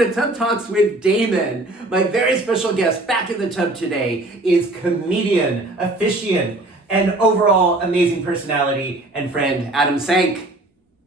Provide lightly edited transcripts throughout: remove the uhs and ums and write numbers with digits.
to Tub Talks with Damon. My very special guest back in the tub today is comedian, officiant, and overall amazing personality and friend, Adam Sank.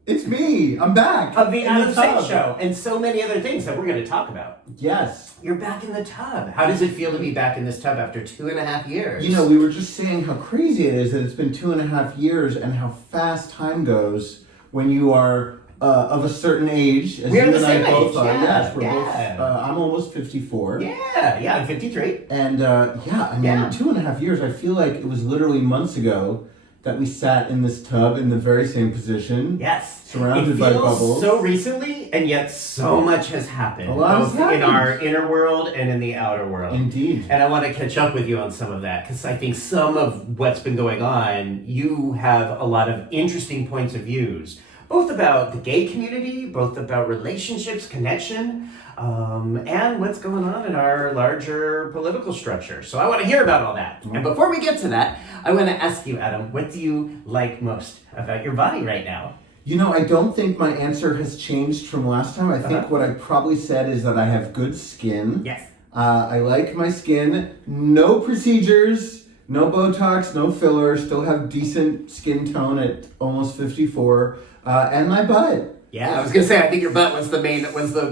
It's me. I'm back. Of the Adam Sank Show, and so many other things that we're going to talk about. Yes. You're back in the tub. How does it feel to be back in this tub after 2.5 years? You know, we were just saying how crazy it is that it's been 2.5 years and how fast time goes when you are of a certain age. As we're you the and same I both age. are. Yeah, yes, we're yeah. both. I'm almost 54. Yeah, I'm 53. And I mean, 2.5 years, I feel like it was literally months ago that we sat in this tub in the very same position. Yes. Surrounded by bubbles. So recently, and yet so much has happened. A lot has both happened. in our inner world and in the outer world. Indeed. And I want to catch up with you on some of that, because I think some of what's been going on, you have a lot of interesting points of views, both about the gay community, both about relationships, connection, and what's going on in our larger political structure. So I want to hear about all that. Mm-hmm. And before we get to that, I want to ask you, Adam, what do you like most about your body right now? You know, I don't think my answer has changed from last time. I think what I probably said is that I have good skin. Yes. I like my skin. No procedures, no Botox, no filler. Still have decent skin tone at almost 54. And my butt. Yeah, I was gonna say, I think your butt was the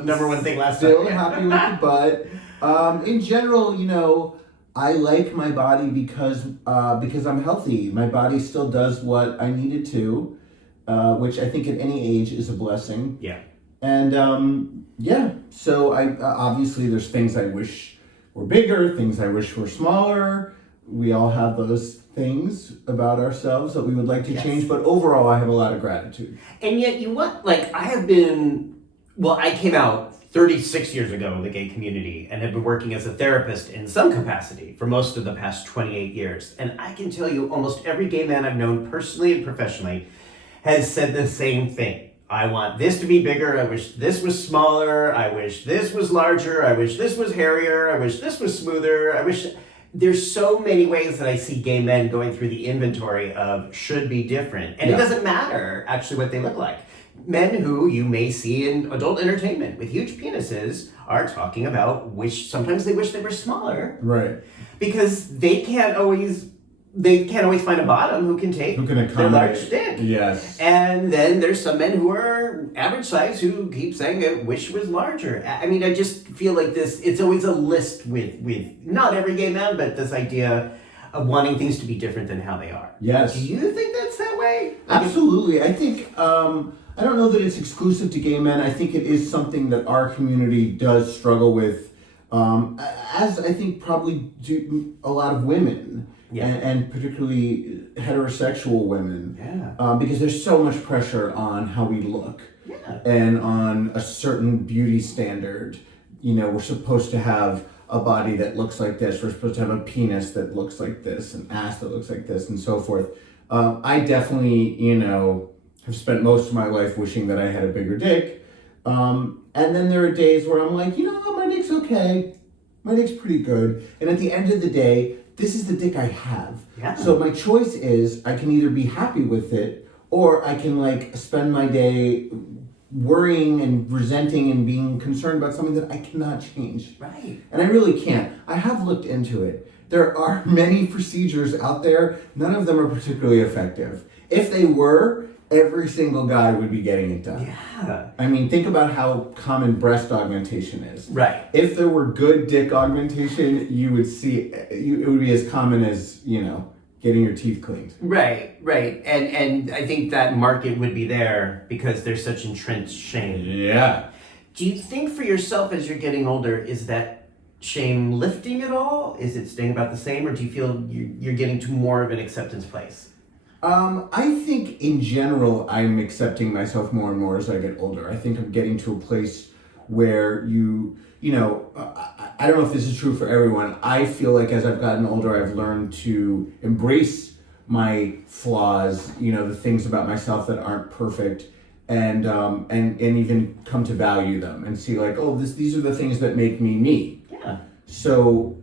number one thing last time. Still happy with the butt. In general, you know, I like my body because I'm healthy. My body still does what I need it to, which I think at any age is a blessing. Yeah. And so I obviously there's things I wish were bigger, things I wish were smaller. We all have those things about ourselves that we would like to change, but overall I have a lot of gratitude. And yet I came out 36 years ago in the gay community and have been working as a therapist in some capacity for most of the past 28 years. And I can tell you almost every gay man I've known personally and professionally has said the same thing. I want this to be bigger. I wish this was smaller. I wish this was larger. I wish this was hairier. I wish this was smoother. There's so many ways that I see gay men going through the inventory of should be different. And it doesn't matter actually what they look like. Men who you may see in adult entertainment with huge penises are talking about sometimes they wish they were smaller. Right. Because they can't always find a bottom who can accommodate their large dick. Yes. And then there's some men who are average size who keep saying I wish it was larger. I mean, I just feel like it's always a list with not every gay man, but this idea of wanting things to be different than how they are. Yes. Do you think that's that way? Absolutely. I think, I don't know that it's exclusive to gay men. I think it is something that our community does struggle with, as I think probably do a lot of women. Yeah. And particularly heterosexual women, because there's so much pressure on how we look, and on a certain beauty standard. You know, we're supposed to have a body that looks like this. We're supposed to have a penis that looks like this, an ass that looks like this, and so forth. I definitely, have spent most of my life wishing that I had a bigger dick. And then there are days where I'm like, my dick's okay. My dick's pretty good. And at the end of the day, this is the dick I have. Yeah. So my choice is I can either be happy with it or I can spend my day worrying and resenting and being concerned about something that I cannot change. Right. And I really can't. I have looked into it. There are many procedures out there. None of them are particularly effective. If they were, every single guy would be getting it done. Yeah. I mean, think about how common breast augmentation is. Right. If there were good dick augmentation, you would see it would be as common as, getting your teeth cleaned. Right. And I think that market would be there because there's such entrenched shame. Yeah. Do you think for yourself as you're getting older, is that shame lifting at all? Is it staying about the same, or do you feel you're getting to more of an acceptance place? I think in general, I'm accepting myself more and more as I get older. I think I'm getting to a place where I don't know if this is true for everyone. I feel like as I've gotten older, I've learned to embrace my flaws, the things about myself that aren't perfect, and even come to value them and see these are the things that make me me. Yeah. So,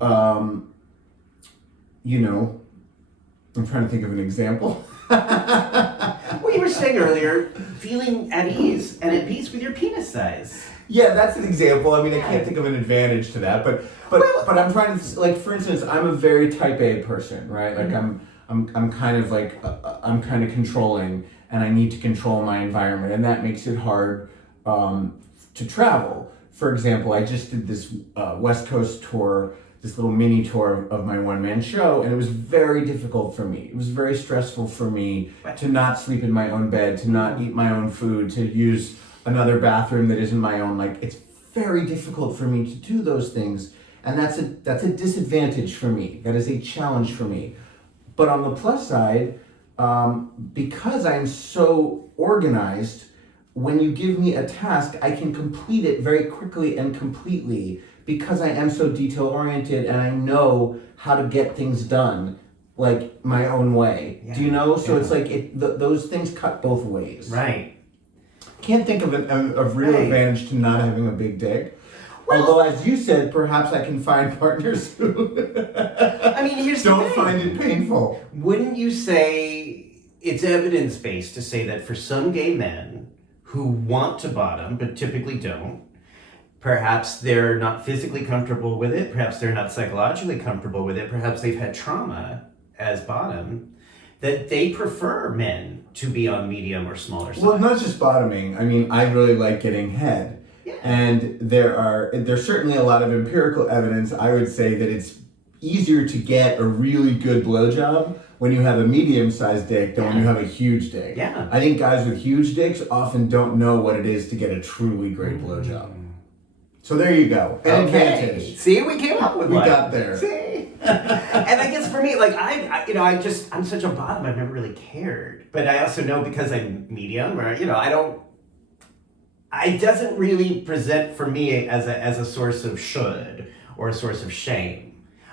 I'm trying to think of an example. Well, you were saying earlier, feeling at ease and at peace with your penis size. Yeah, that's an example. I mean, I can't think of an advantage to that, but I'm trying to, like, for instance, I'm a very type A person, right? Like, I'm kind of like, I'm kind of controlling, and I need to control my environment, and that makes it hard to travel. For example, I just did this West Coast tour, this little mini tour of my one-man show, and it was very difficult for me. It was very stressful for me to not sleep in my own bed, to not eat my own food, to use another bathroom that isn't my own. Like, it's very difficult for me to do those things, and that's a disadvantage for me. That is a challenge for me. But on the plus side, because I'm so organized, when you give me a task, I can complete it very quickly and completely because I am so detail oriented and I know how to get things done like my own way. Yeah. Do you know? So it's like those things cut both ways. Right. Can't think of a real advantage to not having a big dick. Well, although, as you said, perhaps I can find partners who I mean, here's don't find it painful. Wouldn't you say it's evidence-based to say that for some gay men who want to bottom but typically don't, perhaps they're not physically comfortable with it, perhaps they're not psychologically comfortable with it, perhaps they've had trauma as bottom, that they prefer men to be on medium or smaller size? Well, not just bottoming. I mean, I really like getting head. Yeah. And there's certainly a lot of empirical evidence. I would say that it's easier to get a really good blowjob when you have a medium-sized dick than when you have a huge dick. Yeah. I think guys with huge dicks often don't know what it is to get a truly great blowjob. So there you go. An advantage. See, we came up with we one. Got there. See? And I guess for me, like, I'm such a bottom, I've never really cared. But I also know because I'm medium, or, it doesn't really present for me as a source of should or a source of shame.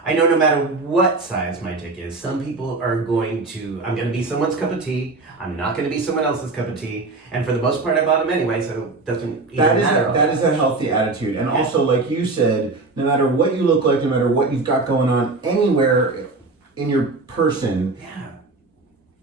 I know no matter what size my dick is, some people are I'm going to be someone's cup of tea. I'm not going to be someone else's cup of tea. And for the most part, I bottom anyway, so it doesn't even matter. That is a healthy attitude. And also, like you said, no matter what you look like, no matter what you've got going on anywhere in your person,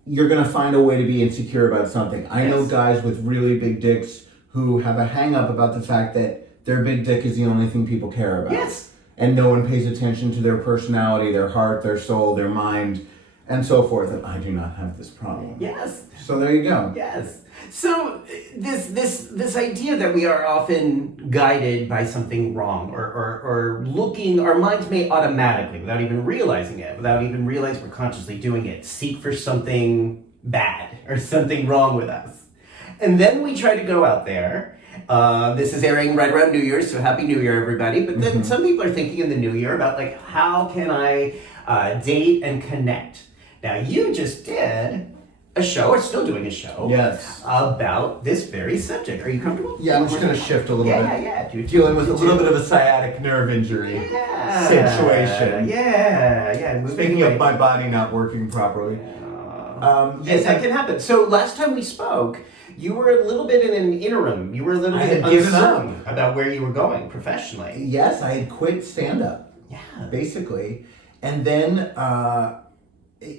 you're going to find a way to be insecure about something. I know guys with really big dicks who have a hang-up about the fact that their big dick is the only thing people care about. Yes. And no one pays attention to their personality, their heart, their soul, their mind, and so forth. And I do not have this problem. Yes. So there you go. Yes. So this idea that we are often guided by something wrong or looking, our minds may automatically, without even realizing it, without even realizing we're consciously doing it, seek for something bad or something wrong with us. And then we try to go out there. This is airing right around New Year's, so Happy New Year, everybody. But then some people are thinking in the new year about, like, how can I date and connect? Now, you just did a show, or still doing a show, about this very subject. Are you comfortable? Yeah, I'm just going to shift a little bit. Yeah. Dealing with a little bit of a sciatic nerve injury situation. Yeah. Speaking of my body not working properly. Yes, that can happen. So last time we spoke, you were a little bit in an interim. You were a little bit uncertain about where you were going professionally. Yes, I had quit stand-up. Yeah. Basically. And then,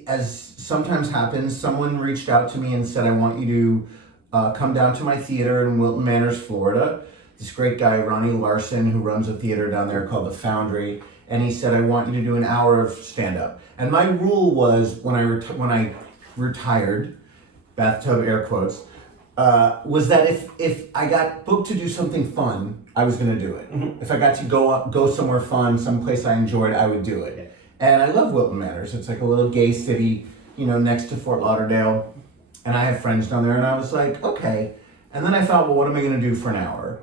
as sometimes happens, someone reached out to me and said, I want you to come down to my theater in Wilton Manors, Florida. This great guy, Ronnie Larson, who runs a theater down there called The Foundry. And he said, I want you to do an hour of stand-up. And my rule was, when I retired, bathtub air quotes, was that if I got booked to do something fun, I was going to do it. Mm-hmm. If I got to go somewhere fun, someplace I enjoyed, I would do it. Yeah. And I love Wilton Manors. It's like a little gay city, next to Fort Lauderdale. And I have friends down there, and I was like, okay. And then I thought, well, what am I going to do for an hour?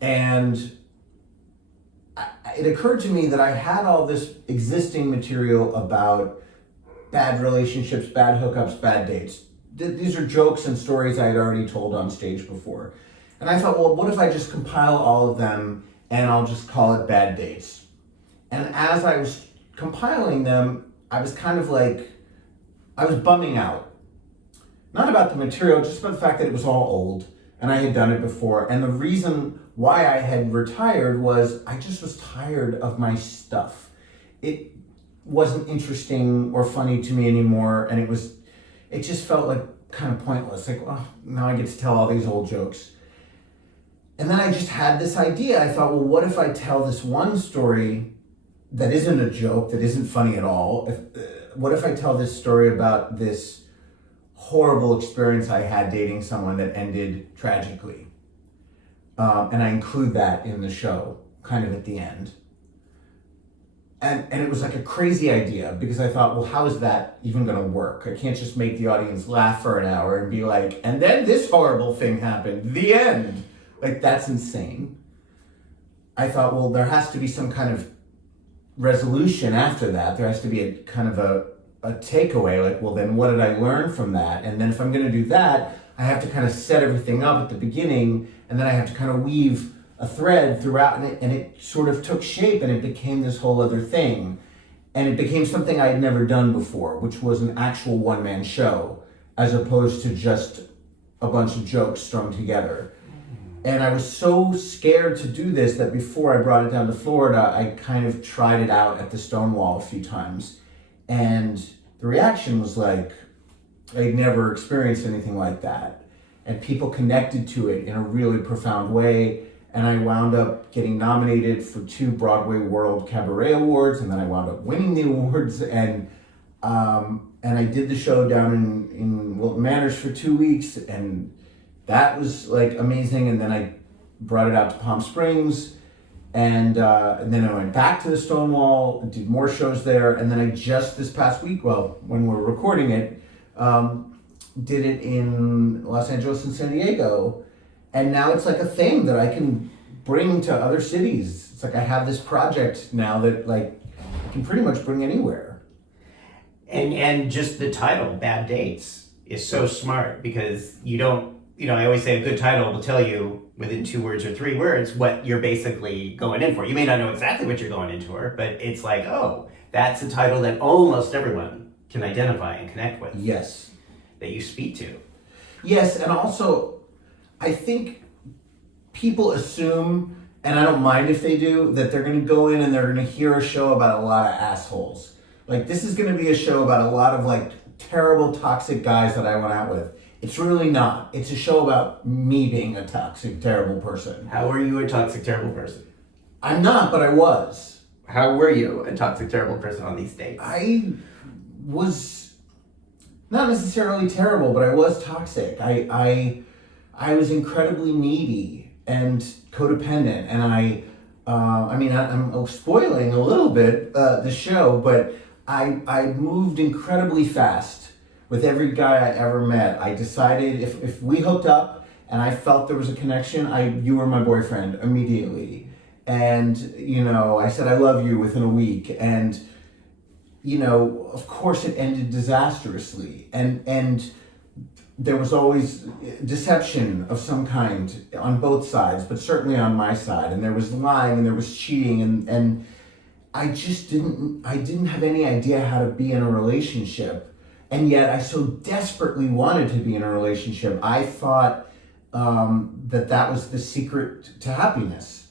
And it occurred to me that I had all this existing material about bad relationships, bad hookups, bad dates. These are jokes and stories I had already told on stage before. And I thought, well, what if I just compile all of them and I'll just call it Bad Dates? And as I was compiling them, I was kind of like, I was bumming out. Not about the material, just about the fact that it was all old and I had done it before. And the reason why I had retired was I just was tired of my stuff. It wasn't interesting or funny to me anymore, and it just felt like kind of pointless. Like, now I get to tell all these old jokes. And then I just had this idea. I thought, well, what if I tell this one story that isn't a joke, that isn't funny at all? What if I tell this story about this horrible experience I had dating someone that ended tragically? And I include that in the show, kind of at the end. And it was like a crazy idea because I thought, well, how is that even going to work? I can't just make the audience laugh for an hour and be like, and then this horrible thing happened, the end. Like, that's insane. I thought, well, there has to be some kind of resolution after that. There has to be a kind of a takeaway, like, well, then what did I learn from that? And then if I'm going to do that, I have to kind of set everything up at the beginning, and then I have to kind of weave a thread throughout, and it sort of took shape, and it became this whole other thing. And it became something I had never done before, which was an actual one-man show, as opposed to just a bunch of jokes strung together. And I was so scared to do this that before I brought it down to Florida, I kind of tried it out at the Stonewall a few times. And the reaction was like, I'd never experienced anything like that. And people connected to it in a really profound way. And I wound up getting nominated for 2 Broadway World Cabaret Awards, and then I wound up winning the awards. And I did the show down in Wilton Manors for 2 weeks, and that was like amazing. And then I brought it out to Palm Springs, and then I went back to the Stonewall and did more shows there. And then I just this past week, well, when we're recording it, did it in Los Angeles and San Diego. And now it's like a thing that I can bring to other cities. It's like I have this project now that like I can pretty much bring anywhere. And just the title, Bad Dates, is so smart because you don't, I always say a good title will tell you within 2 words or 3 words what you're basically going in for. You may not know exactly what you're going into her, but it's like, oh, that's a title that almost everyone can identify and connect with. Yes. That you speak to. Yes, and also I think people assume, and I don't mind if they do, that they're going to go in and they're going to hear a show about a lot of assholes. Like, this is going to be a show about a lot of, like, terrible, toxic guys that I went out with. It's really not. It's a show about me being a toxic, terrible person. How are you a toxic, terrible person? I'm not, but I was. How were you a toxic, terrible person on these dates? I was not necessarily terrible, but I was toxic. I was incredibly needy and codependent, and I'm spoiling a little bit the show, but I moved incredibly fast with every guy I ever met. I decided if we hooked up and I felt there was a connection, you were my boyfriend immediately. And, I said I love you within a week, and, of course it ended disastrously, and there was always deception of some kind on both sides, but certainly on my side. And there was lying and there was cheating, and I didn't have any idea how to be in a relationship. And yet I so desperately wanted to be in a relationship. I thought that was the secret to happiness,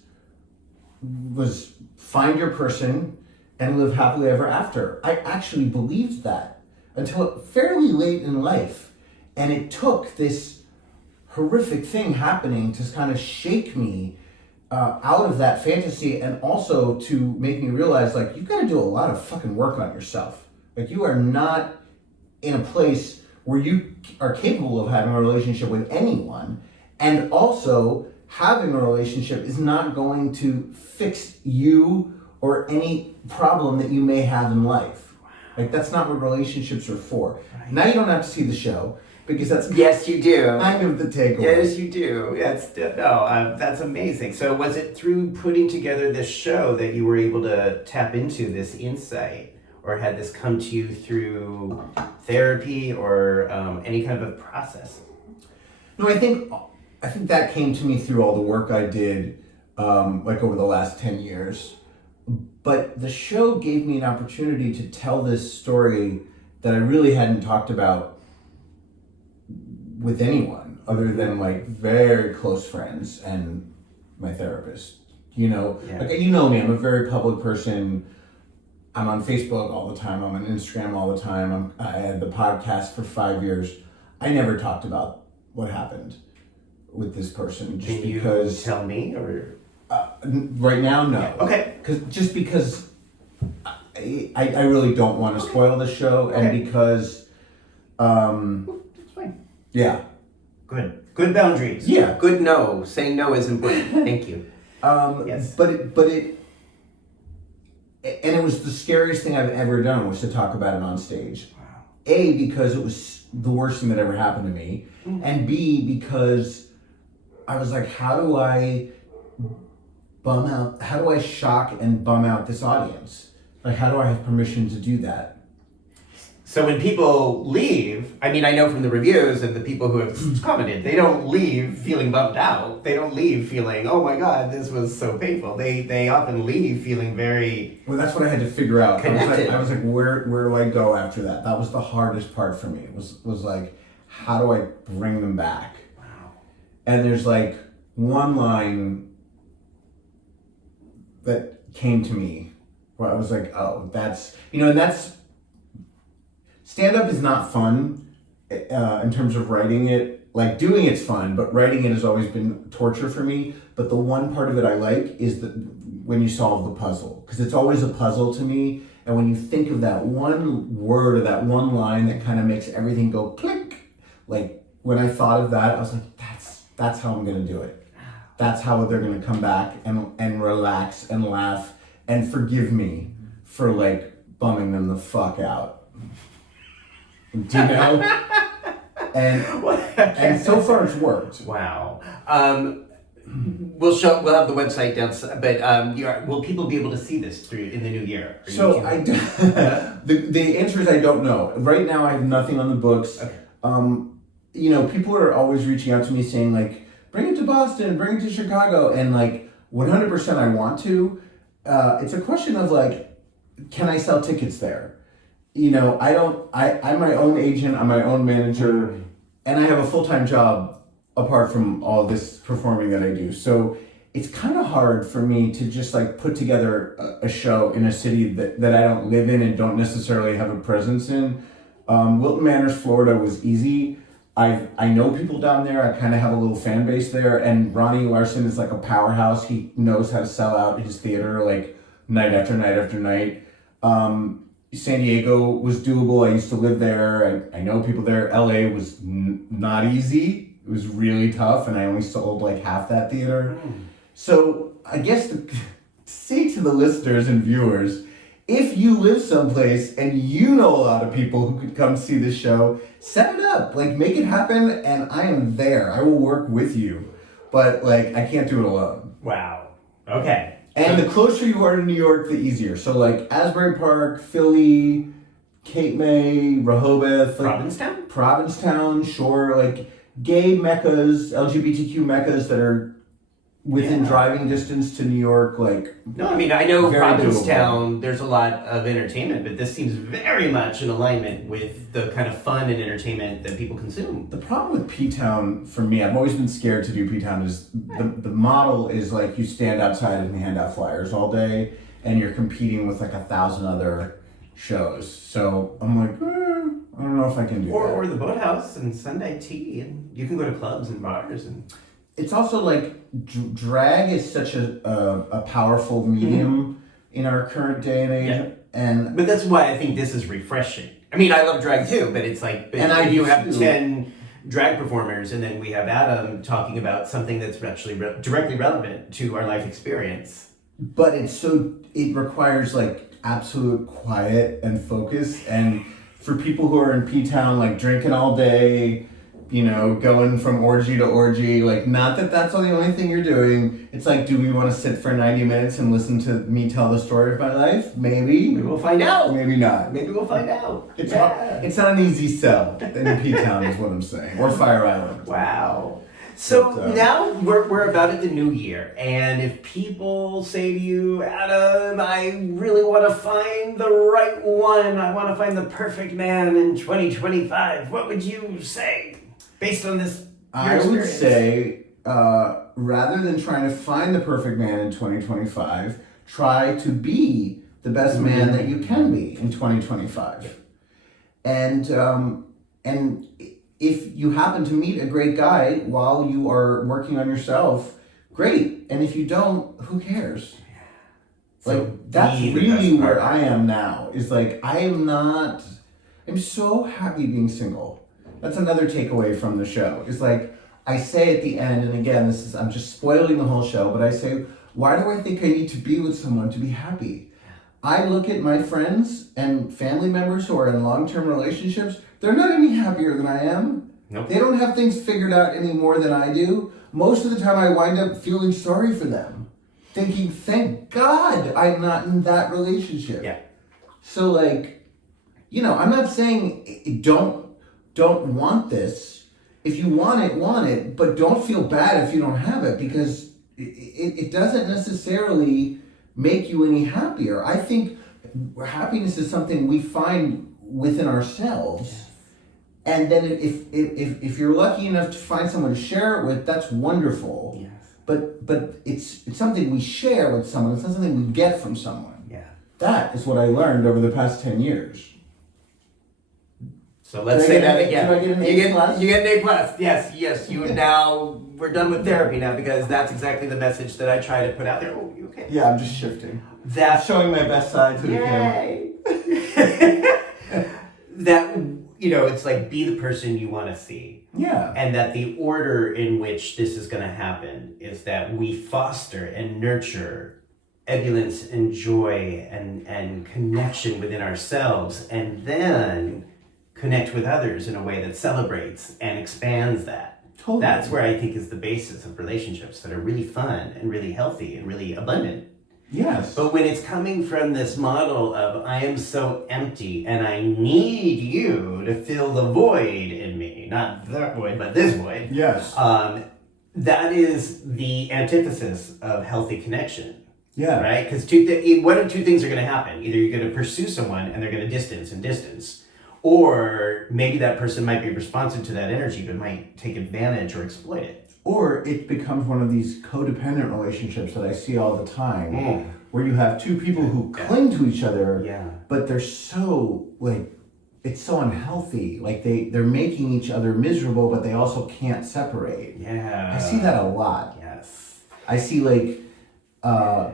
was find your person and live happily ever after. I actually believed that until fairly late in life. And it took this horrific thing happening to kind of shake me out of that fantasy, and also to make me realize, like, you've got to do a lot of fucking work on yourself. Like, you are not in a place where you are capable of having a relationship with anyone. And also, having a relationship is not going to fix you or any problem that you may have in life. Like, that's not what relationships are for. Right. Now you don't have to see the show, because that's yes, you do. Kind of the takeaway. Yes, you do. That's amazing. So was it through putting together this show that you were able to tap into this insight, or had this come to you through therapy or any kind of a process? No, I think that came to me through all the work I did, like over the last 10 years. But the show gave me an opportunity to tell this story that I really hadn't talked about with anyone other than like very close friends and my therapist. Like, me, I'm a very public person. I'm on Facebook all the time. I'm on Instagram all the time. I had the podcast for 5 years. I never talked about what happened with this person just Can because. You tell me or Right now, no. Yeah. Okay. Because I really don't want to spoil the show, and because That's fine. yeah. Good boundaries. Yeah. Good no. Saying no is important. Thank you. Yes. But it was the scariest thing I've ever done was to talk about it on stage. Wow. A, because it was the worst thing that ever happened to me, and B, because I was like, how do I shock and bum out this audience? Like, how do I have permission to do that? So when people leave, I mean, I know from the reviews and the people who have commented, they don't leave feeling bummed out. They don't leave feeling, oh my God, this was so painful. They often leave feeling very Well, that's what I had to figure out. connected. I was like, where do I go after that? That was the hardest part for me. Was like, how do I bring them back? Wow. And there's like one line that came to me where I was like, oh, that's, and that's, stand-up is not fun in terms of writing it. Like, doing it's fun, but writing it has always been torture for me. But the one part of it I like is when you solve the puzzle. Because it's always a puzzle to me. And when you think of that one word or that one line that kind of makes everything go click. Like, when I thought of that, I was like, that's how I'm going to do it. That's how they're going to come back and relax and laugh and forgive me for, like, bumming them the fuck out. Do you know? And so far it's worked. Wow. We'll have the website down, but will people be able to see this in the new year? So the answer is I don't know. Right now I have nothing on the books. Okay. People are always reaching out to me saying like, bring it to Boston, bring it to Chicago, and like 100% I want to. It's a question of like, can I sell tickets there? I'm my own agent, I'm my own manager, and I have a full-time job apart from all this performing that I do. So it's kind of hard for me to just like put together a show in a city that I don't live in and don't necessarily have a presence in. Wilton Manors, Florida was easy. I know people down there, I kind of have a little fan base there, and Ronnie Larson is like a powerhouse. He knows how to sell out his theater like night after night after night. San Diego was doable. I used to live there. I know people there. LA was not easy. It was really tough, and I only sold like half that theater. So I guess to say to the listeners and viewers, if you live someplace and you know a lot of people who could come see this show, set it up. Like, make it happen, and I am there. I will work with you. But like, I can't do it alone. Wow. Okay. And the closer you are to New York, the easier. So like Asbury Park, Philly, Cape May, Rehoboth, like Provincetown, sure, like gay meccas, LGBTQ meccas that are within driving distance to New York, like. No, I mean, I know Provincetown, doable. there's a lot of entertainment, but this seems very much in alignment with the kind of fun and entertainment that people consume. The problem with P-Town, for me, I've always been scared to do P-Town, is the model is like you stand outside and hand out flyers all day, and you're competing with like 1,000 other shows. So I'm like, I don't know if I can do that. Or the Boathouse and Sunday Tea, and you can go to clubs and bars and. It's also like drag is such a powerful medium in our current day and age, but that's why I think this is refreshing. I mean, I love drag too, but it's like, if you have 10 drag performers, and then we have Adam talking about something that's actually directly relevant to our life experience. But it requires like absolute quiet and focus, and for people who are in P-Town, like drinking all day, going from orgy to orgy, like, not that that's the only thing you're doing. It's like, do we want to sit for 90 minutes and listen to me tell the story of my life? Maybe. Maybe we'll find out. Maybe not. Maybe we'll find out. It's not an easy sell in P-Town is what I'm saying. Or Fire Island. Wow. So now we're about at the new year, and if people say to you, Adam, I really want to find the right one, I want to find the perfect man in 2025, what would you say? Based on this, I would say, rather than trying to find the perfect man in 2025, try to be the best man that you can be in 2025. And if you happen to meet a great guy while you are working on yourself, great. And if you don't, who cares? So Like, that's be the really best where partner. I am now. Is like, I'm so happy being single. That's another takeaway from the show. Is like, I say at the end, and again, I'm just spoiling the whole show, but I say, why do I think I need to be with someone to be happy? I look at my friends and family members who are in long-term relationships, they're not any happier than I am. Nope. They don't have things figured out any more than I do. Most of the time I wind up feeling sorry for them. Thinking, thank God I'm not in that relationship. Yeah. So like, I'm not saying don't want this. If you want it, but don't feel bad if you don't have it, because it doesn't necessarily make you any happier. I think happiness is something we find within ourselves. Yes. And then if you're lucky enough to find someone to share it with, that's wonderful. Yes. But it's something we share with someone. It's not something we get from someone. Yeah. That is what I learned over the past 10 years. So let's Did I say get that an- again. did I get an A plus? You get an A plus. Yes. You now we're done with therapy now, because that's exactly the message that I try to put out there. Oh, you okay? Yeah, I'm just shifting. That Showing my best side to the camera. Yay! That it's like, be the person you want to see. Yeah. And that the order in which this is going to happen is that we foster and nurture ebullience and joy and connection within ourselves, and then connect with others in a way that celebrates and expands that. Totally. That's where I think is the basis of relationships that are really fun and really healthy and really abundant. Yes. But when it's coming from this model of, I am so empty and I need you to fill the void in me, not that void, but this void, Yes. that is the antithesis of healthy connection, Yeah. right? Because one of two things are going to happen. Either you're going to pursue someone and they're going to distance, or maybe that person might be responsive to that energy but might take advantage or exploit it. Or it becomes one of these codependent relationships that I see all the time, Mm. where you have two people who cling to each other, Yeah. but they're so, like, it's so unhealthy. Like, they're making each other miserable, but they also can't separate. Yeah. I see that a lot. Yes. I see, like,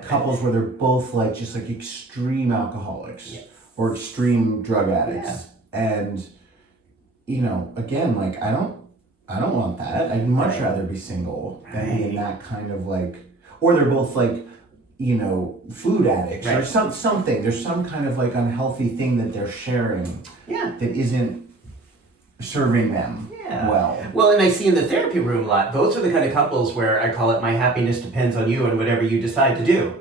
couples where they're both, like, just, like, extreme alcoholics. Yes. Or extreme drug addicts. Yeah. And, again, like, I don't want that. I'd much Right. rather be single than be in Right. that kind of like, or they're both like, food addicts or Right. something. There's some kind of like unhealthy thing that they're sharing Yeah. that isn't serving them Yeah. well. Well, and I see in the therapy room a lot, those are the kind of couples where I call it, my happiness depends on you and whatever you decide to do.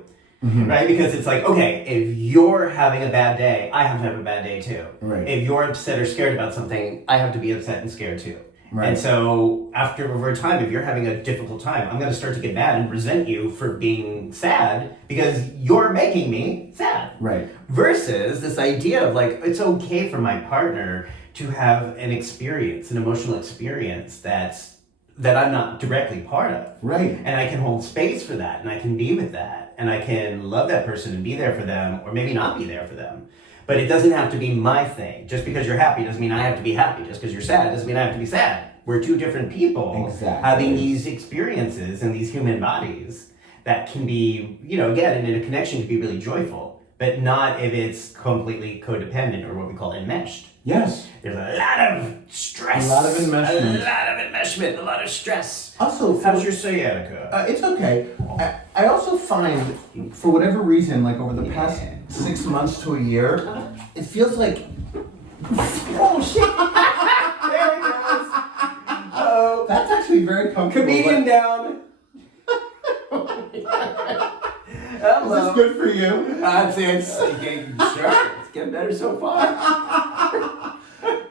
Mhm. Right? Because it's like, okay, if you're having a bad day, I have to have a bad day too. Right. If you're upset or scared about something, I have to be upset and scared too. Right. And so over time, if you're having a difficult time, I'm going to start to get mad and resent you for being sad because you're making me sad. Right. Versus this idea of like, it's okay for my partner to have an emotional experience that I'm not directly part of. Right. And I can hold space for that, and I can be with that, and I can love that person and be there for them, or maybe not be there for them. But it doesn't have to be my thing. Just because you're happy doesn't mean I have to be happy. Just because you're sad doesn't mean I have to be sad. We're two different people Exactly. having these experiences in these human bodies that can be, again, in a connection to be really joyful, but not if it's completely codependent or what we call enmeshed. Yes. There's a lot of stress. A lot of enmeshment. A lot of stress. Also, How's your sciatica? it's okay. I also find, for whatever reason, like over the past 6 months to a year, it feels like, oh shit, There it goes. Oh, that's actually very comfortable. comedian Like, down. is Hello. this good for you? I'd say it's getting better so far.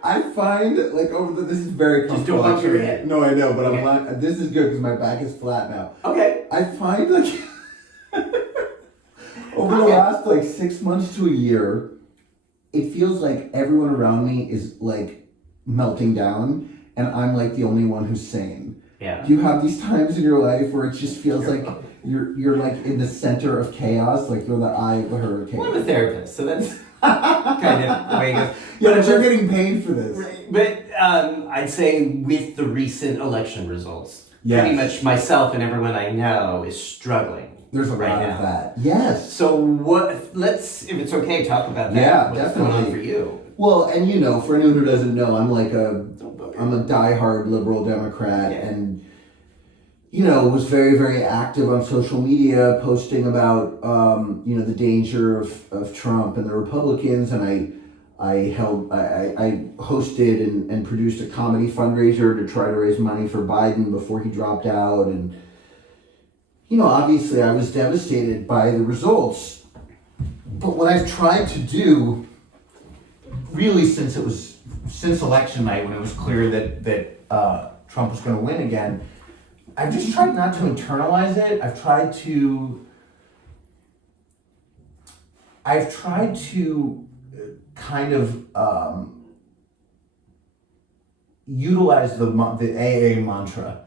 I find like this is very Just comfortable. don't bump your actually. head. No, I know, but Okay. I'm not. This is good because my back is flat now. Okay. I find like over the Okay. last like 6 months to a year, it feels like everyone around me is like melting down, and I'm like the only one who's sane. Yeah. Do you have these times in your life where it just feels like you're like in the center of chaos, like you're the eye of the hurricane? Well, I'm a therapist, so that's kind of the way it goes. Yeah, but you're getting paid for this. But I'd say with the recent election results, Yes. pretty much myself and everyone I know is struggling. There's a right lot now. of that. Yes. So let's, if it's okay, talk about that. Yeah, What's going on definitely. for you? Well, and you know, for anyone who doesn't know, I'm a diehard liberal Democrat, and you know, was very, very active on social media, posting about you know, the danger of Trump and the Republicans, and I hosted and produced a comedy fundraiser to try to raise money for Biden before he dropped out, and you know, obviously I was devastated by the results. But what I've tried to do, really since election night, when it was clear that Trump was going to win again, I've just tried not to internalize it. I've tried to kind of utilize the AA mantra.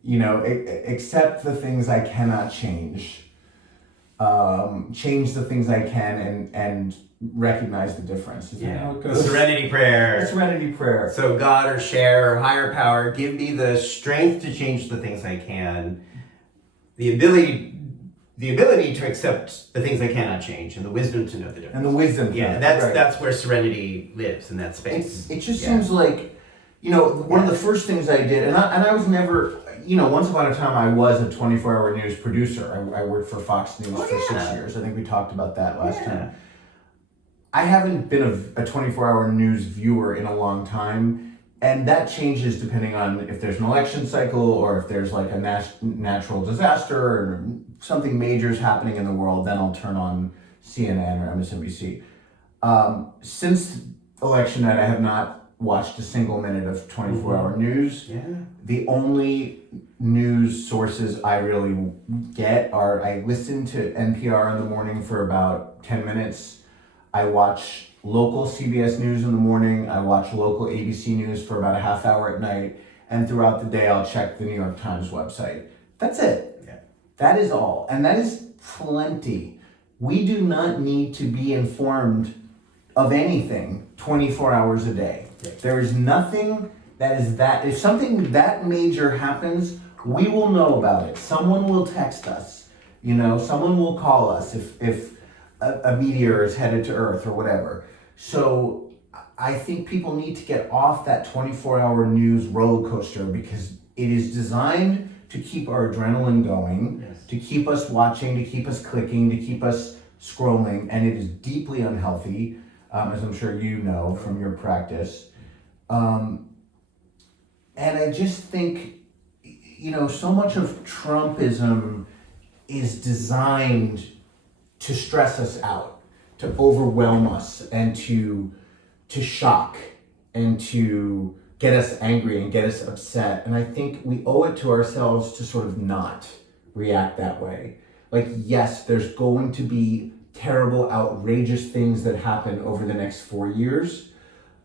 You know, accept the things I cannot change. Change the things I can, and recognize the difference. Is that how it goes? Serenity prayer. Serenity prayer. So God or share or higher power, give me the strength to change the things I can, the ability to accept the things I cannot change, and the wisdom to know the difference. And the wisdom. Yeah, that's where serenity lives, in that space. It just seems like, you know, one of the first things I did, and I was never, you know, once upon a time I was a 24-hour news producer. I worked for Fox News for 6 years. I think we talked about that last time. I haven't been a 24-hour news viewer in a long time, and that changes depending on if there's an election cycle or if there's like a natural disaster or something major is happening in the world. Then I'll turn on CNN or MSNBC. Since election night, I have not watched a single minute of 24-hour news. Yeah. The only news sources I really get are, I listen to NPR in the morning for about 10 minutes. I watch local CBS News in the morning. I watch local ABC News for about a half hour at night. And throughout the day, I'll check the New York Times website. That's it. Yeah. That is all. And that is plenty. We do not need to be informed of anything 24 hours a day. Yeah. There There is nothing that is that. If something that major happens, we will know about it. Someone will text us. You know, someone will call us if a meteor is headed to Earth or whatever. So I think people need to get off that 24-hour news roller coaster, because it is designed to keep our adrenaline going, to keep us watching, to keep us clicking, to keep us scrolling, and it is deeply unhealthy, as I'm sure you know from your practice. And I just think, you know, so much of Trumpism is designed to stress us out, to overwhelm us, and to shock, and to get us angry and get us upset. And I think we owe it to ourselves to sort of not react that way. Like, yes, there's going to be terrible, outrageous things that happen over the next 4 years.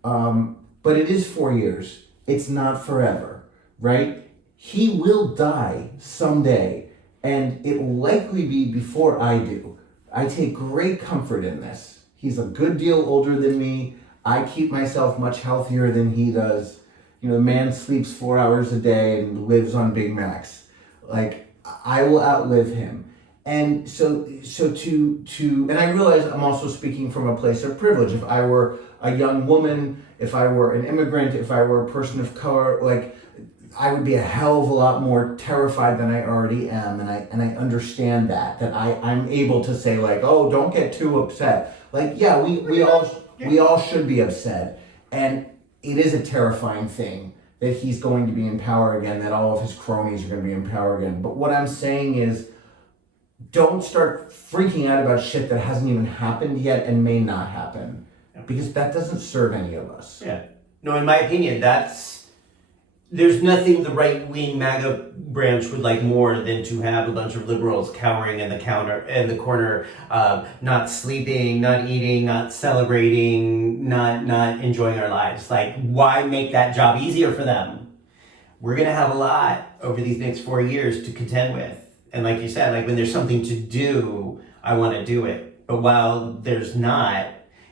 But it is 4 years. It's not forever, right? He will die someday, and it will likely be before I do. I take great comfort in this. He's a good deal older than me. I keep myself much healthier than he does. You know, the man sleeps 4 hours a day and lives on Big Macs. Like, I will outlive him. And so and I realize I'm also speaking from a place of privilege. If I were a young woman, if I were an immigrant, if I were a person of color, like, I would be a hell of a lot more terrified than I already am, and I understand that I'm able to say, like, oh, don't get too upset. Like, yeah, we all should be upset, and it is a terrifying thing that he's going to be in power again, that all of his cronies are going to be in power again. But what I'm saying is, don't start freaking out about shit that hasn't even happened yet and may not happen, because that doesn't serve any of us. Yeah. No, in my opinion, there's nothing the right-wing MAGA branch would like more than to have a bunch of liberals cowering in the corner, not sleeping, not eating, not celebrating, not enjoying our lives. Like, why make that job easier for them? We're gonna have a lot over these next 4 years to contend with. And like you said, like, when there's something to do, I want to do it. But while there's not,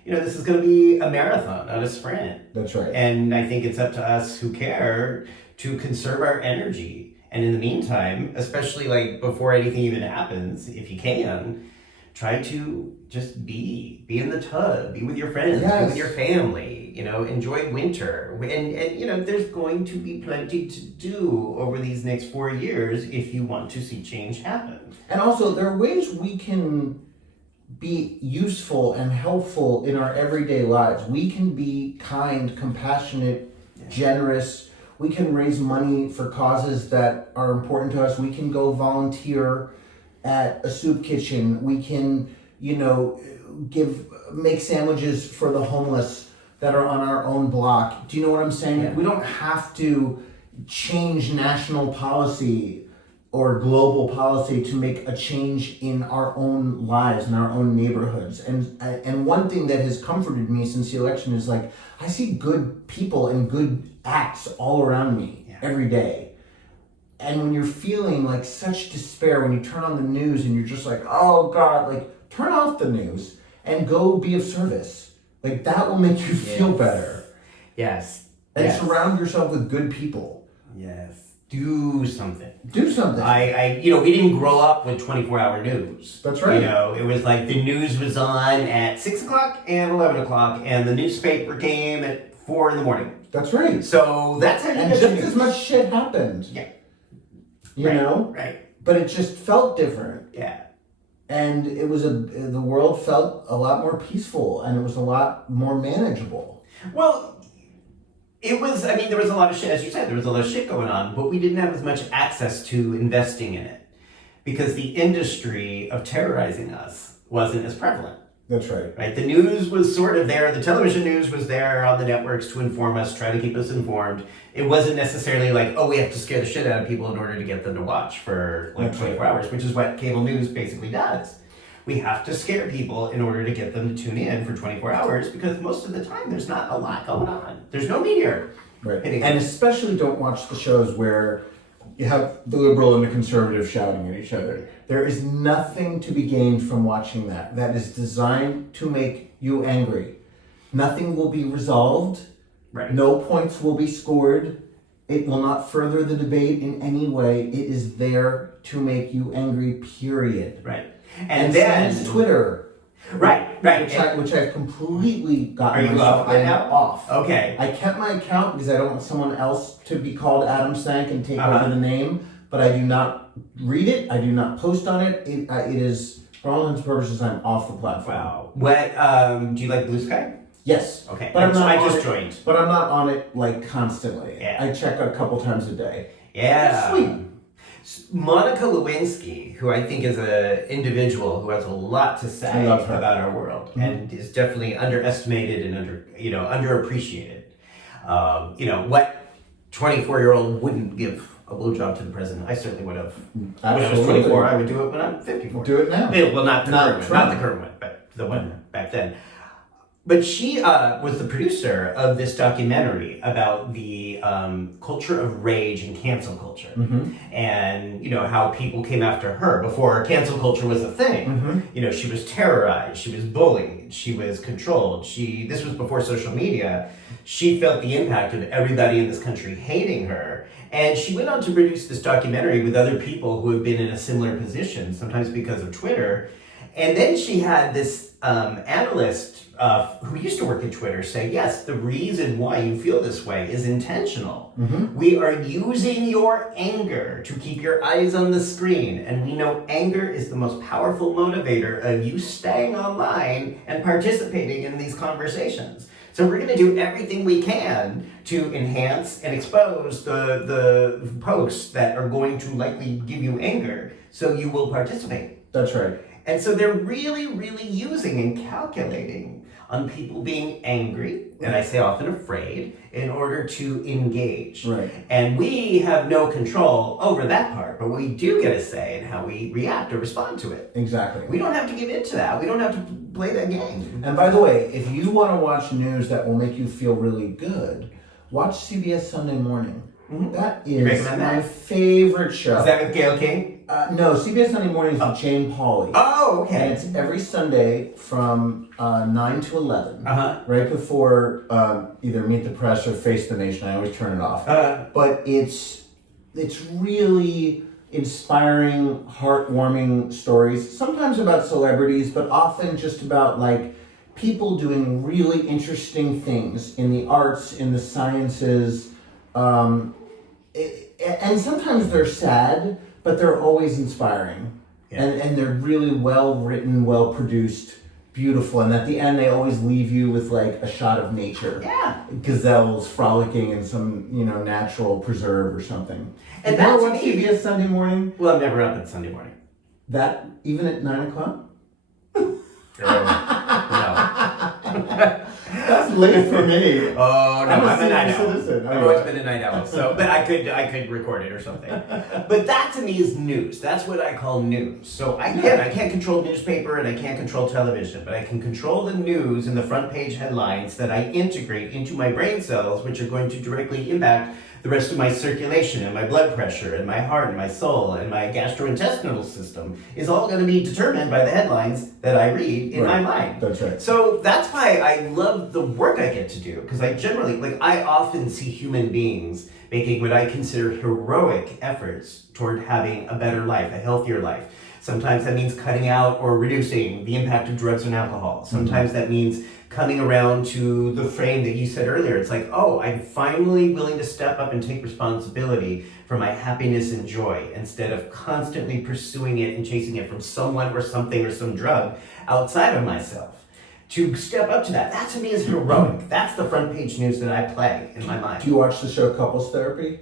this is going to be a marathon, not a sprint. That's right. And I think it's up to us who care to conserve our energy. And in the meantime, especially like before anything even happens, if you can, try to just be in the tub, be with your friends, be with your family, enjoy winter. And there's going to be plenty to do over these next 4 years if you want to see change happen. And also, there are ways we can be useful and helpful in our everyday lives. We can be kind, compassionate, generous. We can raise money for causes that are important to us. We can go volunteer at a soup kitchen. We can, make sandwiches for the homeless that are on our own block. Do you know what I'm saying? Yeah. We don't have to change national policy or global policy to make a change in our own lives, in our own neighborhoods. And one thing that has comforted me since the election is like, I see good people and good acts all around me every day. And when you're feeling like such despair, when you turn on the news and you're just like, oh God, like turn off the news and go be of service. Like that will make you feel better. Yes. And surround yourself with good people. Yes. Do something. Do something. We didn't grow up with 24-hour news. That's right. It was like the news was on at 6 o'clock and 11 o'clock, and the newspaper came at 4 in the morning. That's right. So that's how you and get just your news. as much shit happened. Yeah. You know? Right. But it just felt different. Yeah. And it was the world felt a lot more peaceful, and it was a lot more manageable. Well, there was a lot of shit, as you said, there was a lot of shit going on, but we didn't have as much access to investing in it because the industry of terrorizing us wasn't as prevalent. That's right. Right? The news was sort of there. The television news was there on the networks to inform us, try to keep us informed. It wasn't necessarily like, we have to scare the shit out of people in order to get them to watch for like 24 hours, which is what cable news basically does. We have to scare people in order to get them to tune in for 24 hours because most of the time there's not a lot going on. There's no media. Right. And especially don't watch the shows where you have the liberal and the conservative shouting at each other. There is nothing to be gained from watching that. That is designed to make you angry. Nothing will be resolved. Right. No points will be scored. It will not further the debate in any way. It is there to make you angry, period. Right. And then Twitter. Right. Which I've completely gotten Are you myself off? off. Okay. I kept my account because I don't want someone else to be called Adam Sank and take over the name, but I do not read it. I do not post on it. It is, for all intents and purposes, I'm off the platform. Wow. What, do you like Blue Sky? Yes. Okay. But I just joined. But I'm not on it like constantly. Yeah. I check a couple times a day. Yeah. Sweet. Monica Lewinsky, who I think is an individual who has a lot to say about our world and is definitely underestimated and underappreciated. What 24-year-old wouldn't give a blowjob to the president? I certainly would have. When I was 24, I would do it when I'm 54. Do it now. Well, not the current one, but the one back then. But she was the producer of this documentary about the culture of rage and cancel culture, and how people came after her before cancel culture was a thing. She was terrorized, she was bullied, she was controlled. This was before social media. She felt the impact of everybody in this country hating her, and she went on to produce this documentary with other people who have been in a similar position, sometimes because of Twitter. And then she had this analyst who used to work at Twitter say, yes, the reason why you feel this way is intentional. We are using your anger to keep your eyes on the screen. And we know anger is the most powerful motivator of you staying online and participating in these conversations. So we're going to do everything we can to enhance and expose the posts that are going to likely give you anger so you will participate. That's right. And so they're really, really using and calculating on people being angry, and I say often afraid, in order to engage. Right. And we have no control over that part, but we do get a say in how we react or respond to it. Exactly. We don't have to give in to that. We don't have to play that game. And by the way, if you want to watch news that will make you feel really good, watch CBS Sunday Morning. That You is recommend my that? favorite show. Is that with Gail King? No, CBS Sunday Mornings with Jane Pauley. Oh, And okay. it's every Sunday from 9 to 11. Uh-huh. Right before either Meet the Press or Face the Nation. I always turn it off. But it's really inspiring, heartwarming stories. Sometimes about celebrities, but often just about like people doing really interesting things in the arts, in the sciences. And sometimes they're sad, but they're always inspiring. Yeah. And they're really well written, well produced, beautiful. And at the end, they always leave you with like a shot of nature. Yeah. Gazelles frolicking in some, natural preserve or something. And You ever that's watch CBS Sunday Morning? Well, I'm never up at Sunday morning. That, even at 9 o'clock? No. That's late for me. Oh no, I'm a night owl. citizen. I've always been a night owl, so but I could record it or something. But that to me is news. That's what I call news. So I can't control newspaper and I can't control television, but I can control the news and the front page headlines that I integrate into my brain cells, which are going to directly impact the rest of my circulation and my blood pressure and my heart and my soul and my gastrointestinal system is all going to be determined by the headlines that I read in my mind. That's right. So that's why I love the work I get to do, because I generally, I often see human beings making what I consider heroic efforts toward having a better life, a healthier life. Sometimes that means cutting out or reducing the impact of drugs and alcohol. Sometimes that means coming around to the frame that you said earlier. It's like, oh, I'm finally willing to step up and take responsibility for my happiness and joy instead of constantly pursuing it and chasing it from someone or something or some drug outside of myself. To step up to that to me is heroic. That's the front page news that I play in my mind. Do you watch the show Couples Therapy?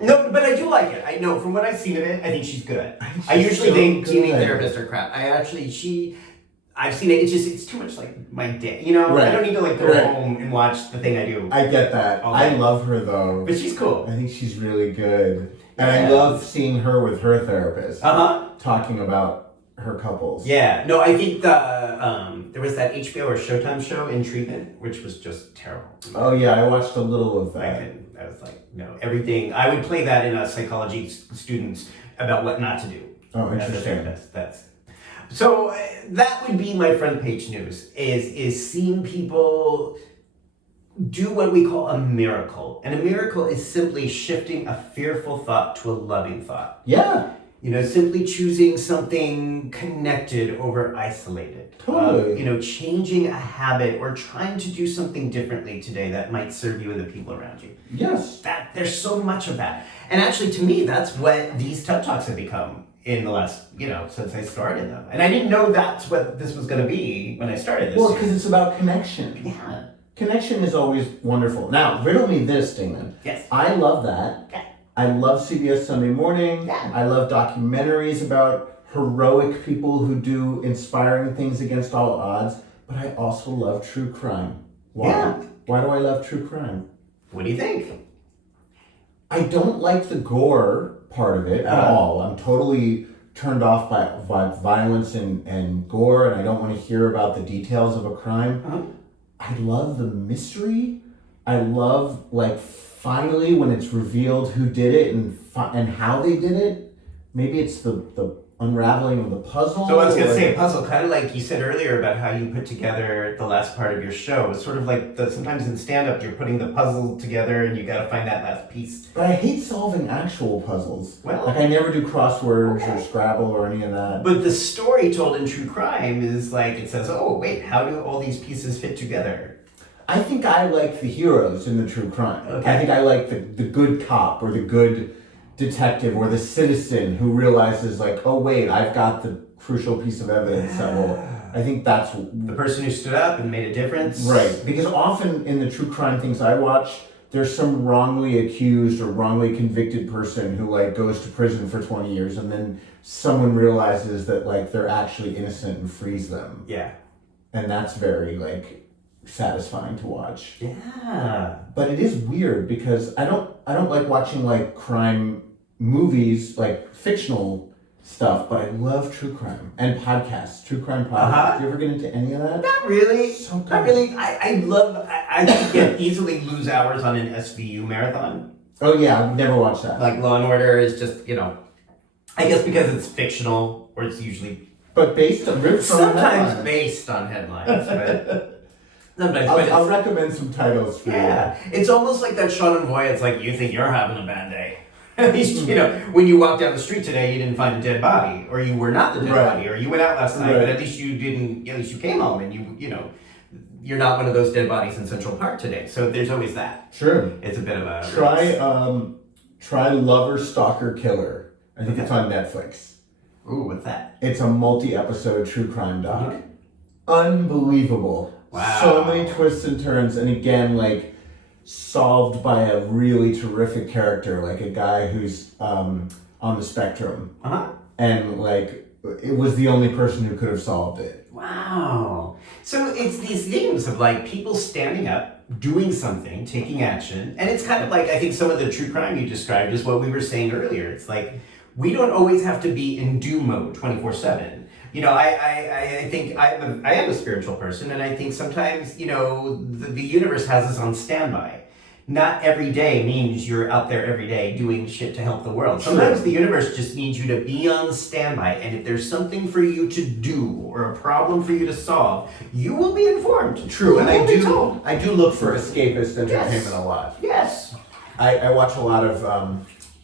No, but I do like it. I know from what I've seen of it, I think she's good. I She's usually so think good. TV therapists are crap. I've seen it. It's too much like my day. I Right. don't need to go Right. home and watch the thing I do. I get that. Okay. I love her though. But she's cool. I think she's really good. And I Yeah. love seeing her with her therapist talking about her couples. Yeah. No, I think there was that HBO or Showtime show In Treatment, which was just terrible. Oh yeah, I watched a little of that. I was like, no, everything. I would play that in a psychology students about what not to do. Oh, As a interesting. therapist. So that would be my front page news is seeing people do what we call a miracle. And a miracle is simply shifting a fearful thought to a loving thought. Yeah. Simply choosing something connected over isolated. Totally. Changing a habit or trying to do something differently today that might serve you and the people around you. Yes. There's so much of that. And actually, to me, that's what these TED Talks have become in the last, since I started them. And I didn't know that's what this was going to be when I started this. Well, because it's about connection. Yeah. Connection is always wonderful. Now, riddle me this, Damon. Yes. I love that. Yeah. I love CBS Sunday Morning. Yeah. I love documentaries about heroic people who do inspiring things against all odds. But I also love true crime. Why? Yeah. Why do I love true crime? What do you think? I don't like the gore part of it at all. I'm totally turned off by violence and gore, and I don't want to hear about the details of a crime. I love the mystery. I love, finally when it's revealed who did it and how they did it. Maybe it's the unraveling of the puzzle. So I was going to say a puzzle, kind of like you said earlier about how you put together the last part of your show. It's sort of like sometimes in stand-up you're putting the puzzle together and you got to find that last piece. But I hate solving actual puzzles. Well, I never do crosswords or Scrabble or any of that. But the story told in true crime is it says, oh, wait, how do all these pieces fit together? I think I like the heroes in the true crime. Okay. I think I like the good cop or the good detective or the citizen who realizes oh wait, I've got the crucial piece of evidence that will. I think that's The person who stood up and made a difference. right. Because often in the true crime things I watch, there's some wrongly accused or wrongly convicted person who goes to prison for 20 years and then someone realizes that they're actually innocent and frees them. Yeah. And that's very satisfying to watch. Yeah. But it is weird because I don't like watching crime movies, fictional stuff, but I love true crime and podcasts, true crime podcasts. Do you ever get into any of that? Not really. So good. Not really. I could easily lose hours on an SVU marathon. Oh yeah, I've never watched that. Like Law and Order is just, I guess because it's fictional, or it's usually But based on ripped from sometimes headlines. based on headlines, but sometimes. I'll recommend some titles for Yeah, it's almost like that shot on Voy. It's like you think you're having a bad day. At least when you walked down the street today, you didn't find a dead body, or you were not the dead Right. body, or you went out last night, Right. but at least you didn't. At least you came home, and you're not one of those dead bodies in Central Park today. So there's always that. Sure. It's a bit of a Try Lover Stalker Killer. I think it's on Netflix. Ooh, what's that? It's a multi-episode true crime doc. Unbelievable. Wow. So many twists and turns, and again, like solved by a really terrific character, like a guy who's on the spectrum, and like it was the only person who could have solved it. Wow. So it's these themes of like people standing up, doing something, taking action, and it's kind of like I think some of the true crime you described is what we were saying earlier. It's like we don't always have to be in do mode 24/7. I think I am a spiritual person, and I think sometimes the universe has us on standby. Not every day means you're out there every day doing shit to help the world. Sometimes the universe just needs you to be on standby, and if there's something for you to do or a problem for you to solve, you will be informed. True, and told. I do look for escapist entertainment a lot. Yes. I watch a lot of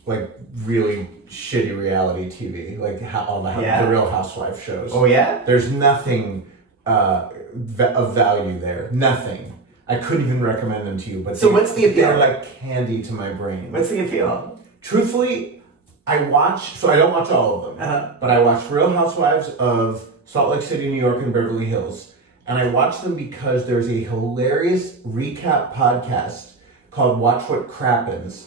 like really shitty reality TV, like the Real Housewife shows. Oh yeah? There's nothing of value there. Nothing. I couldn't even recommend them to you. But so what's the appeal? They're like candy to my brain. What's the appeal? Truthfully, I don't watch all of them, but I watch Real Housewives of Salt Lake City, New York, and Beverly Hills. And I watch them because there's a hilarious recap podcast called Watch What Crappens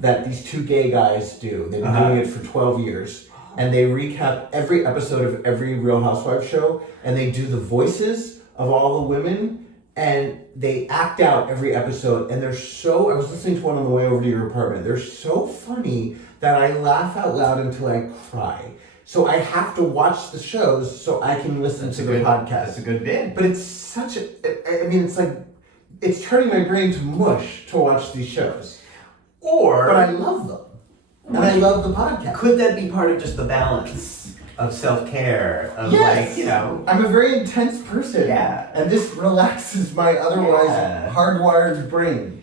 that these two gay guys do. They've been doing it for 12 years. And they recap every episode of every Real Housewives show, and they do the voices of all the women, and they act out every episode, and I was listening to one on the way over to your apartment. They're so funny that I laugh out loud until I cry. So I have to watch the shows so I can listen to the podcast. That's a good bit. But it's it's like, it's turning my brain to mush to watch these shows. But I love them. And I love the podcast. Could that be part of just the balance of self-care? Of yes. I'm a very intense person. Yeah. And this relaxes my otherwise hardwired brain.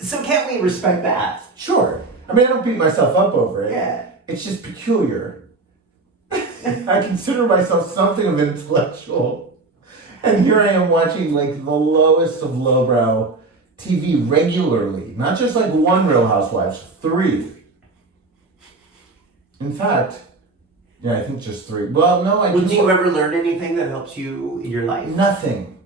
So can't we respect that? Sure. I mean, I don't beat myself up over it. Yeah. It's just peculiar. I consider myself something of an intellectual. And here I am watching like the lowest of lowbrow TV regularly. Not just like one Real Housewives, 3. In fact, I think just 3. Well, no, Would you ever learn anything that helps you in your life? Nothing.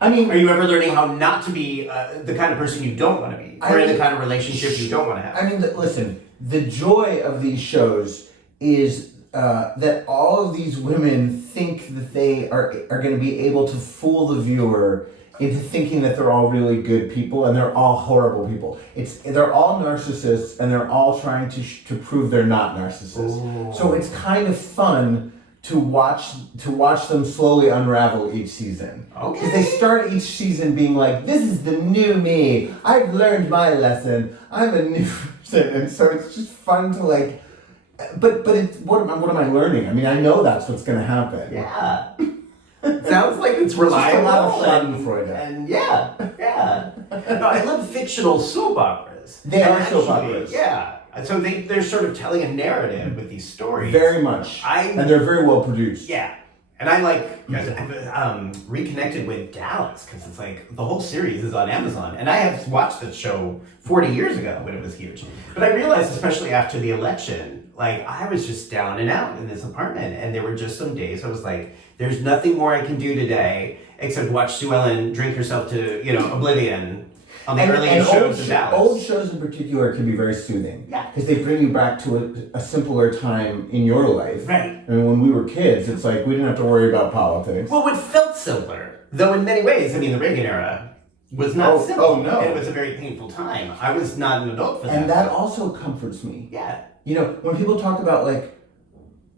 I mean, are you ever learning how not to be the kind of person you don't want to be, or in the kind of relationship you don't want to have? I mean, listen. The joy of these shows is that all of these women think that they are going to be able to fool the viewer into thinking that they're all really good people, and they're all horrible people. They're all narcissists, and they're all trying to prove they're not narcissists. Ooh. So it's kind of fun to watch them slowly unravel each season. Okay. Because they start each season being like, "This is the new me. I've learned my lesson. I'm a new person," and so it's just fun to like. But what am I learning? I mean, I know that's what's going to happen. Yeah. Sounds like it's reliable. Just a lot of Schadenfreude. And yeah. No, I love fictional soap operas. They are soap operas. Yeah. So they're sort of telling a narrative with these stories. Very much. And they're very well produced. Yeah. And I I've reconnected with Dallas because it's like the whole series is on Amazon. And I have watched the show 40 years ago when it was huge. But I realized, especially after the election, like I was just down and out in this apartment. And there were just some days I was like, there's nothing more I can do today except watch Sue Ellen drink herself to, oblivion on the earliest shows in Dallas. Old shows in particular can be very soothing. Yeah. Because they bring you back to a simpler time in your life. Right. I mean, when we were kids, it's like we didn't have to worry about politics. Well, it felt simpler. Though in many ways, the Reagan era was not simple. Oh, no. And it was a very painful time. I was not an adult for that. And that also comforts me. Yeah. When people talk about, like,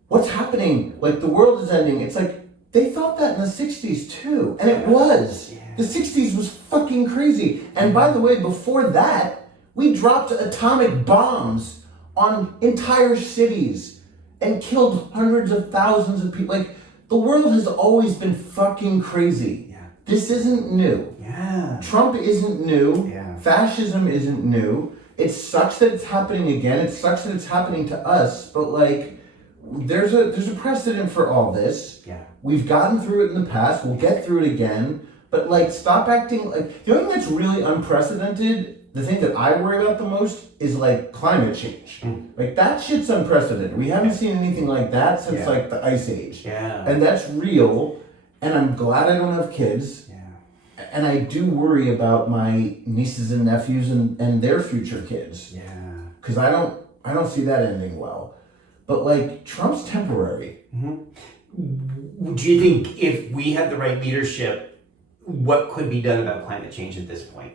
what's happening, like, the world is ending, it's like, they thought that in the 60s, too. And it was. Yeah. The 60s was fucking crazy. And by the way, before that, We dropped atomic bombs on entire cities and killed hundreds of thousands of people. Like, the world has always been fucking crazy. Yeah. This isn't new. Yeah. Trump isn't new. Yeah. Fascism isn't new. It sucks that it's happening again. It sucks that it's happening to us. But like, there's a precedent for all this. Yeah. We've gotten through it in the past. We'll get through it again. But like, stop acting like, the only thing that's really unprecedented, the thing that I worry about the most, is like climate change. Like, that shit's unprecedented. We haven't seen anything like that since like the Ice Age. Yeah. And that's real. And I'm glad I don't have kids. Yeah. And I do worry about my nieces and nephews and their future kids. Yeah. Because I don't see that ending well. But like, Trump's temporary. Mm-hmm. Do you think if we had the right leadership, what could be done about climate change at this point?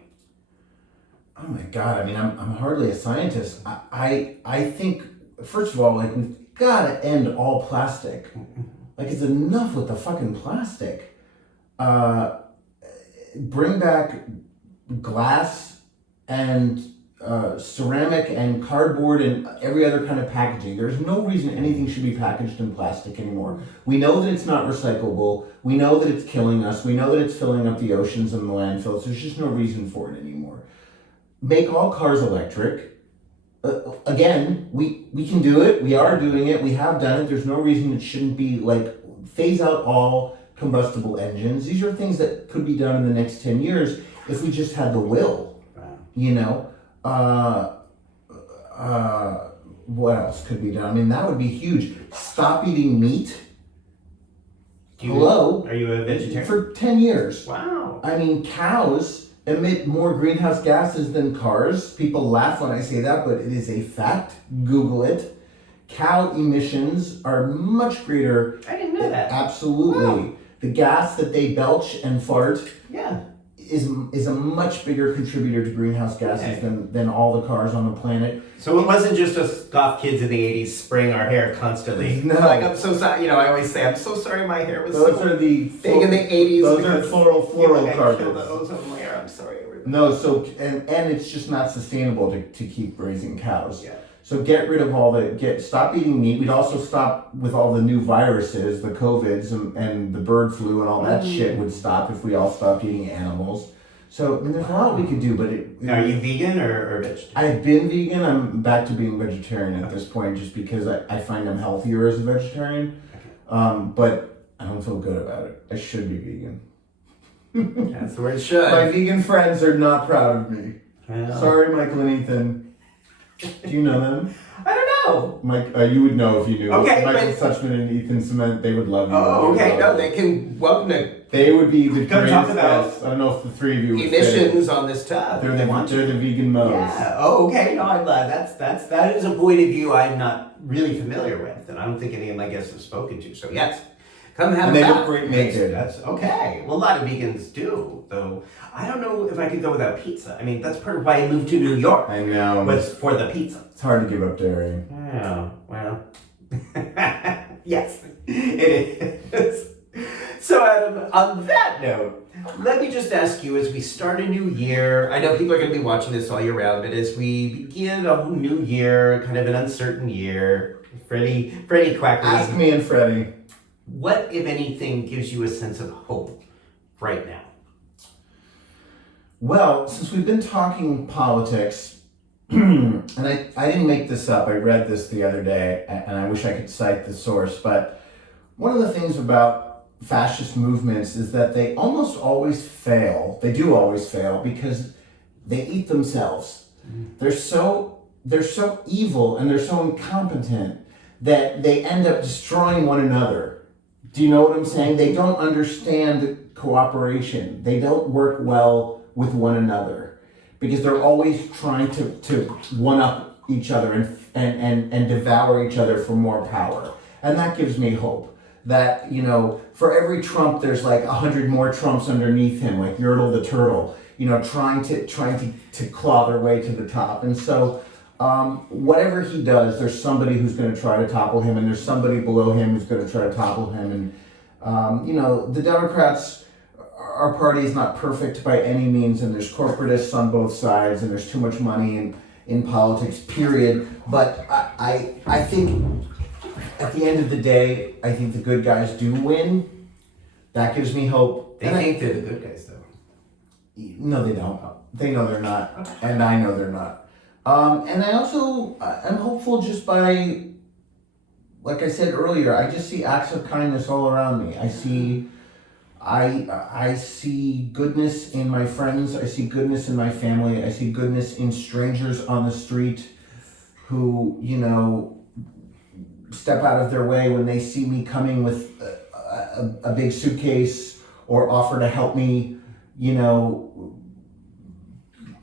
Oh my God! I mean, I'm hardly a scientist. I think, first of all, like, we've got to end all plastic. Like, it's enough with the fucking plastic. Bring back glass and ceramic and cardboard and every other kind of packaging. There's no reason anything should be packaged in plastic anymore. We know that it's not recyclable. We know that it's killing us. We know that it's filling up the oceans and the landfills. There's just no reason for it anymore. Make all cars electric. Again, we can do it. We are doing it. We have done it. There's no reason it shouldn't be. Like, phase out all combustible engines. These are things that could be done in the next 10 years if we just had the will. Wow. You know? What else could be done? I mean, that would be huge. Stop eating meat. Hello? Are you a vegetarian? For 10 years. Wow. I mean, cows emit more greenhouse gases than cars. People laugh when I say that, but it is a fact. Google it. Cow emissions are much greater. I didn't know that. Absolutely. Wow. The gas that they belch and fart Yeah. is a much bigger contributor to greenhouse gases than all the cars on the planet. So it wasn't just us goth kids in the 80s spraying our hair constantly. No. Like, I'm so sorry. You know, I always say, I'm so sorry my hair was Those so are the big in the 80s. Those are floral I carpets. killed the ozone layer. I'm sorry, everybody. No, so and it's just not sustainable to keep raising cows. Yeah. So get rid of stop eating meat. We'd also stop with all the new viruses, the COVIDs and the bird flu and all that shit would stop if we all stopped eating animals. So, I mean, there's a lot we could do, but Are you vegan or vegetarian? I've been vegan. I'm back to being vegetarian at this point, just because I find I'm healthier as a vegetarian. But I don't feel good about it. I should be vegan. That's the word it should. My vegan friends are not proud of me. Well, Sorry, Michael and Ethan. Do you know them? I don't know. Mike, you would know if you knew. Okay, Michael but- Suchman and Ethan Cement, they would love you. Oh, okay. They No, would they love can welcome to you. They would be the Come greatest talk about guests. I don't know if the three of you would emissions fit. on this tub. They're They the want to. they're the vegan modes. Yeah. Oh, okay. No, I'm glad. That is a point of view I'm not really familiar with, and I don't think any of my guests have spoken to. So yes, come have And they a look bath. great naked. That's okay. Well, a lot of vegans do, though. I don't know if I could go without pizza. I mean, that's part of why I moved to New York. I know. Was for the pizza. It's hard to give up dairy. Oh, well. Yes, it is. So, Adam, on that note, let me just ask you, as we start a new year, I know people are going to be watching this all year round, but as we begin a whole new year, kind of an uncertain year, Freddie Quackery, Ask me and Freddie. what, if anything, gives you a sense of hope right now? Well, since we've been talking politics, and I didn't make this up, I read this the other day, and I wish I could cite the source, but one of the things about fascist movements is that they almost always fail. They do always fail because they eat themselves. They're so evil and they're so incompetent that they end up destroying one another. Do you know what I'm saying? They don't understand cooperation. They don't work well with one another because they're always trying to one up each other and devour each other for more power. And that gives me hope that, you know, for every Trump, there's like 100 more Trumps underneath him, like Yertle the Turtle, you know, trying to claw their way to the top. And so whatever he does, there's somebody who's going to try to topple him, and there's somebody below him who's going to try to topple him. And, you know, the Democrats our party is not perfect by any means, and there's corporatists on both sides, and there's too much money in politics, period. But I think at the end of the day, I think the good guys do win. That gives me hope. They think they're the good guys, though. No, they don't. They know they're not, and I know they're not. And I also, I'm hopeful just by, like I said earlier, I just see acts of kindness all around me. I see goodness in my friends. I see goodness in my family. I see goodness in strangers on the street who, you know, step out of their way when they see me coming with a big suitcase, or offer to help me, you know,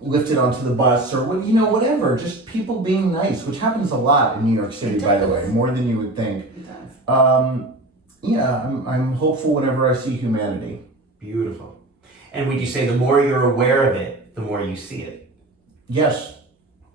lift it onto the bus, or what, you know, whatever. Just people being nice, which happens a lot in New York City, by the way, more than you would think. Yeah, I'm hopeful whenever I see humanity. Beautiful. And would you say the more you're aware of it, the more you see it? Yes.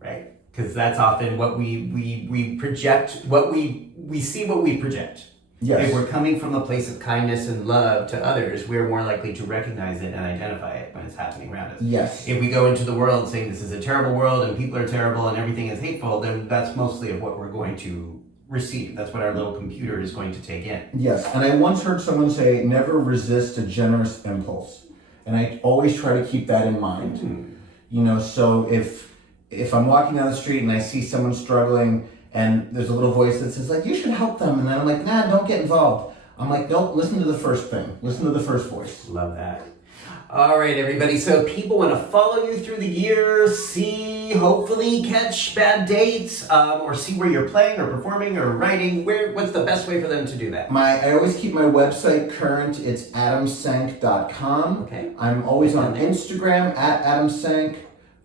Right? Because that's often what we project, what we see what we project. Yes. If we're coming from a place of kindness and love to others, we're more likely to recognize it and identify it when it's happening around us. Yes. If we go into the world saying this is a terrible world and people are terrible and everything is hateful, then that's mostly of what we're going to receive. That's what our little computer is going to take in. Yes. And I once heard someone say, never resist a generous impulse. And I always try to keep that in mind. Mm-hmm. You know, so if I'm walking down the street and I see someone struggling, and there's a little voice that says, like, you should help them. And then I'm like, nah, don't get involved. I'm like, nope, listen to the first thing. Listen to the first voice. Love that. All right, everybody. So people want to follow you through the year, see, hopefully catch bad dates, or see where you're playing or performing or writing. What's the best way for them to do that? I always keep my website current. It's adamsank.com. Okay. I'm always on Instagram at adamsank.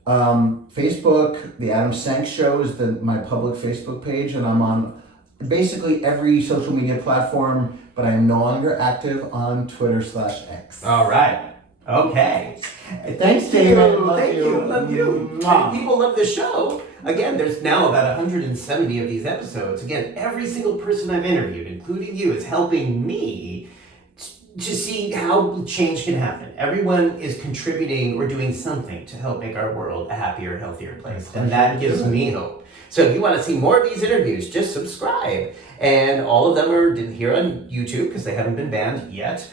Facebook, the Adam Sank Show is my public Facebook page, and I'm on basically every social media platform, but I'm no longer active on Twitter/X. All right. Okay. Thanks, Damon. Thank you. Love you. And people love the show. Again, there's now about 170 of these episodes. Again, every single person I've interviewed, including you, is helping me to see how change can happen. Everyone is contributing or doing something to help make our world a happier, healthier place. And that gives me hope. So if you want to see more of these interviews, just subscribe. And all of them are here on YouTube because they haven't been banned yet.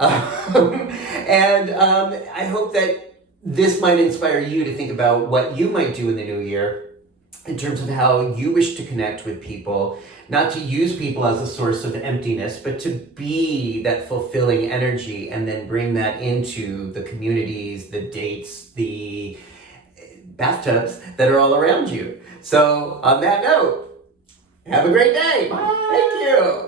And I hope that this might inspire you to think about what you might do in the new year in terms of how you wish to connect with people, not to use people as a source of emptiness, but to be that fulfilling energy and then bring that into the communities, the dates, the bathtubs that are all around you. So on that note, have a great day. Bye. Thank you.